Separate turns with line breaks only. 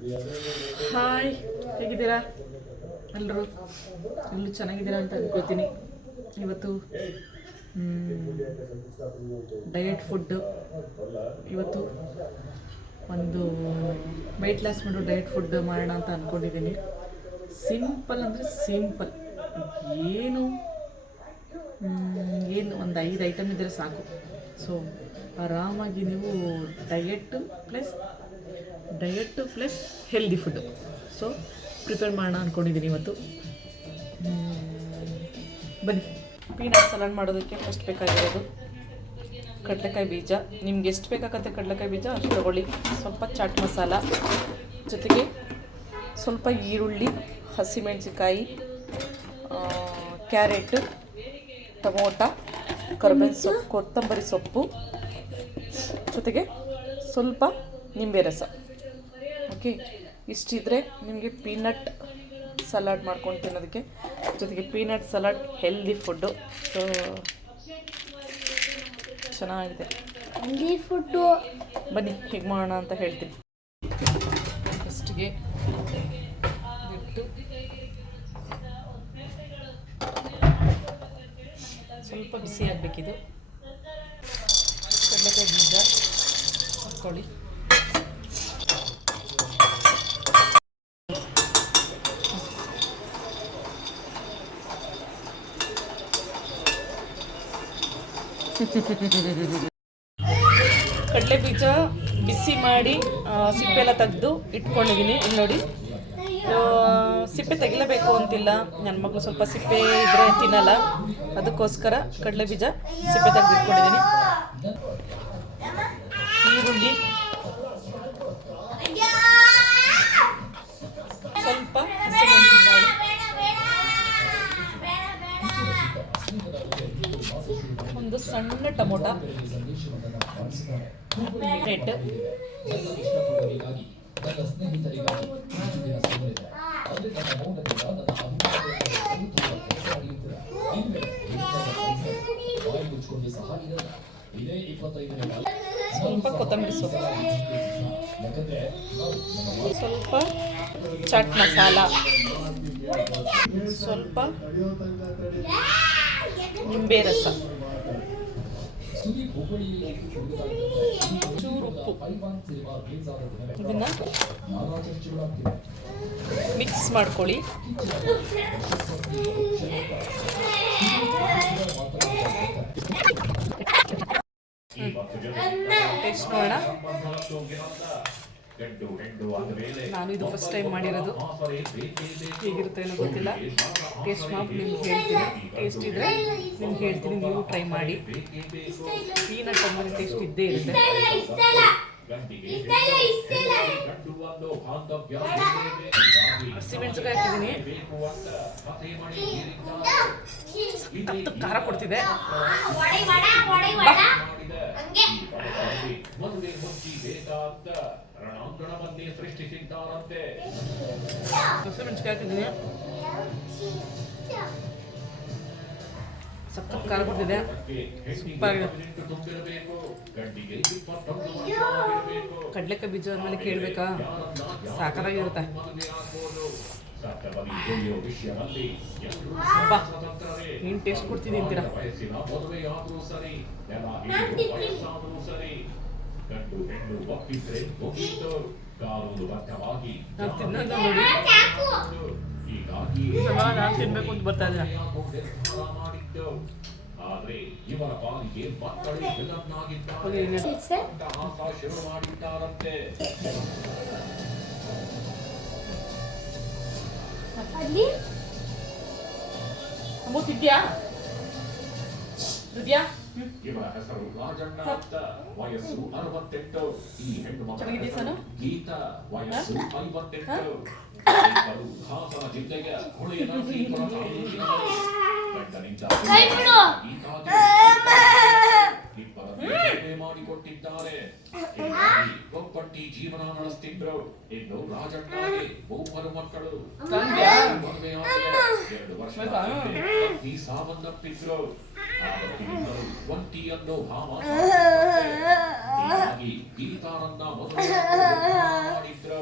Hi ಹೇಗಿದ್ದೀರಾ? ಎಲ್ಲರೂ ಎಲ್ಲೂ ಚೆನ್ನಾಗಿದ್ದೀರಾ ಅಂತ ಅನ್ಕೋತೀನಿ ಇವತ್ತು ಡಯಟ್ ಫುಡ್ಡು ಇವತ್ತು ಒಂದು ವೆಯ್ಟ್ ಲಾಸ್ ಮಾಡೋ ಡಯಟ್ ಫುಡ್ ಮಾಡೋಣ ಅಂತ ಅಂದ್ಕೊಂಡಿದ್ದೀನಿ ಸಿಂಪಲ್ ಅಂದರೆ ಸಿಂಪಲ್ ಏನು ಏನು ಒಂದು ಐದು ಐಟಮ್ ಇದ್ದರೆ ಸಾಕು. ಸೊ ಆರಾಮಾಗಿ ನೀವು diet plus diet plus healthy food so prepare ಮಾಡೋಣ ಅಂದ್ಕೊಂಡಿದ್ದೀನಿ ಇವತ್ತು. ಬನ್ನಿ. ಪೀನಟ್ ಸಲಾಡ್ ಮಾಡೋದಕ್ಕೆ ಫಸ್ಟ್ ಬೇಕಾಗಿರೋದು ಕಡಲೆಕಾಯಿ ಬೀಜ. ನಿಮ್ಗೆ ಎಷ್ಟು ಬೇಕಾಗತ್ತೆ ಕಡಲೆಕಾಯಿ ಬೀಜ? ಅಷ್ಟು ತಗೊಳ್ಳಿ. ಸ್ವಲ್ಪ ಚಾಟ್ ಮಸಾಲ. ಜೊತೆಗೆ ಸ್ವಲ್ಪ ಈರುಳ್ಳಿ ಹಸಿಮೆಣಸಿಕಾಯಿ ಕ್ಯಾರೆಟ್, ಟೊಮೊಟ, ಕರ್ಬೇವಿನ ಸೊಪ್ಪು, ಕೊತ್ತಂಬರಿ ಸೊಪ್ಪು. ಜೊತೆಗೆ ಸ್ವಲ್ಪ ನಿಂಬೆ ರಸ. ಓಕೆ ಇಷ್ಟಿದ್ರೆ ನಿಮಗೆ ಪೀನಟ್ ಸಲಾಡ್ ಮಾಡ್ಕೊಂಡು ತಿನ್ನೋದಕ್ಕೆ. ಜೊತೆಗೆ peanut salad healthy food so ಚೆನ್ನಾಗಿದೆ.
ಹೆಲ್ದಿ ಫುಡ್ಡು
ಬನ್ನಿ ಹೇಗೆ ಮಾಡೋಣ ಅಂತ ಹೇಳ್ತೀನಿ. ಫಸ್ಟಿಗೆ ಬಿಟ್ಟು ಸ್ವಲ್ಪ ಬಿಸಿ ಆಗಬೇಕಿದು. ಕಡಲೆಕಾಯಿ ಬೀಜ ಹಾಕ್ಕೊಳ್ಳಿ ಕಡಲೆ ಬೀಜ ಬಿಸಿ ಮಾಡಿ ಸಿಪ್ಪೆ ಎಲ್ಲ ತೆಗೆದು ಇಟ್ಕೊಂಡಿದ್ದೀನಿ ಇಲ್ಲಿ ನೋಡಿ ಸಿಪ್ಪೆ ತೆಗಿಲೇಬೇಕು ಅಂತಿಲ್ಲ. ನನ್ನ ಮಗಳು ಸ್ವಲ್ಪ ಸಿಪ್ಪೆ ಇದ್ರೆ ತಿನ್ನಲ್ಲ. ಅದಕ್ಕೋಸ್ಕರ ಕಡಲೆ ಬೀಜ ಸಿಪ್ಪೆ ತೆಗೆದು ಇಟ್ಕೊಂಡಿದ್ದೀನಿ ಈರುಳ್ಳಿ ಒಂದು ಸಣ್ಣ ಟೊಮೊಟ. ರೆಡ್ ಸ್ವಲ್ಪ ಕೊತ್ತಂಬರಿ ಸೊಪ್ಪು. ಸ್ವಲ್ಪ ಚಾಟ್ ಮಸಾಲ. ಸ್ವಲ್ಪ ನಿಂಬೆ ರಸ. ಚೂರು ಉಪ್ಪು ಇದನ್ನು ಮಿಕ್ಸ್ ಮಾಡ್ಕೊಳ್ಳಿ. ಟೇಸ್ಟ್ ನೋಡೋಣ. ನಾನು ಇದು ಫಸ್ಟ್ ಟೈಮ್ ಮಾಡಿರೋದು. ಹೇಗಿರುತ್ತೆ ಏನೋ ಗೊತ್ತಿಲ್ಲ. ಟೇಸ್ಟ್ ಮಾಡಿ ನಿಮ್ಗೆ ಹೇಳ್ತೀನಿ. ಟೇಸ್ಟ್ ಇದ್ರೆ ನಿಮ್ಗೆ ಹೇಳ್ತೀನಿ ನೀವು ಟ್ರೈ ಮಾಡಿ. ಪೀನಟ್ ಅಂದರೆ ಟೇಸ್ಟ್ ಇದ್ದೇ ಇರುತ್ತೆ. ಹಸಿಮೆಣಸಿನಕಾಯಿ ಹಾಕಿದ್ದೀನಿ. ಸಖತ್ತು ಖಾರ ಕೊಡ್ತಿದೆ.
ವಡ ಸೃಷ್ಟಿಸಿದ್ದಾರಂತೆ.
ಹಸಿಮೆಣಸಿನಕಾಯಿ ಹಾಕಿದ್ದೀನಿ ಸಖತ್ ಖಾರ ಆಗಿದೆ. ಕಡಲೆಕಾಯಿ ಬೀಜ ಮೇಲೆ ಕೇಳಬೇಕಾ? ಸಾಕಾಗಿರುತ್ತೆ ನೀನು ಟೇಸ್ಟ್ ಕೊಡ್ತೀನಿ ಅಂತೀರಾ ನಾನು ತಿನ್ನೋದು ನೋಡಿ ಇದೆಲ್ಲ ನಾನು ತಿನ್ಬೇಕು ಅಂತ ಬರ್ತಾ ಇದ್ದೀರಾ
ಆದ್ರೆ ಇವರ ಪಾಲಿಗೆ ಮಕ್ಕಳೇ ವಿಲನ್ನಾಗಿದ್ದಾರೆ
ಹೋಗಿ ಇನ್ನೇನು?
ಹಾಸ ಶುರು ಮಾಡಿದ್ದಾರಂತೆ
ಅಲ್ಲಿ
ಅಮ್ಮು ತಿದ್ಯಾ ಹೃದಯ
ಇವರ ಹೆಸರು ರಾಜಣ್ಣ ಅಂತ ವಯಸ್ಸು ಅರವತ್ತೆಂಟು ಈ ಹೆಣ್ಣು ಮಕ್ಕಳ ಹೆಸರು ಗೀತಾ ವಯಸ್ಸು ಐವತ್ತೆಂಟು? ಇಬ್ಬರು ಹಾಸನ ಜಿಲ್ಲೆಯ ತಾಲೂಕಿನವರು. ಗಂಡನಿಂದ ಮದುವೆ ಮಾಡಿಕೊಟ್ಟಿದ್ದಾರೆ. ಒಬ್ಬಟ್ಟಿ ಜೀವನ ನಡೆಸ್ತಿದ್ರು. ಇನ್ನು ರಾಜಣ್ಣಗೆ ಮೂವರು ಮಕ್ಕಳು. ಎರಡು ವರ್ಷ ಈ ಸಾವನ್ನಪ್ಪಿದ್ರು. ಭಕ್ತಿಯನ್ನು ಭಾವ ಹೀಗಾಗಿ ಗೀತಾನಂದ ಮೊದಲು ಮಾಡಿದ್ರು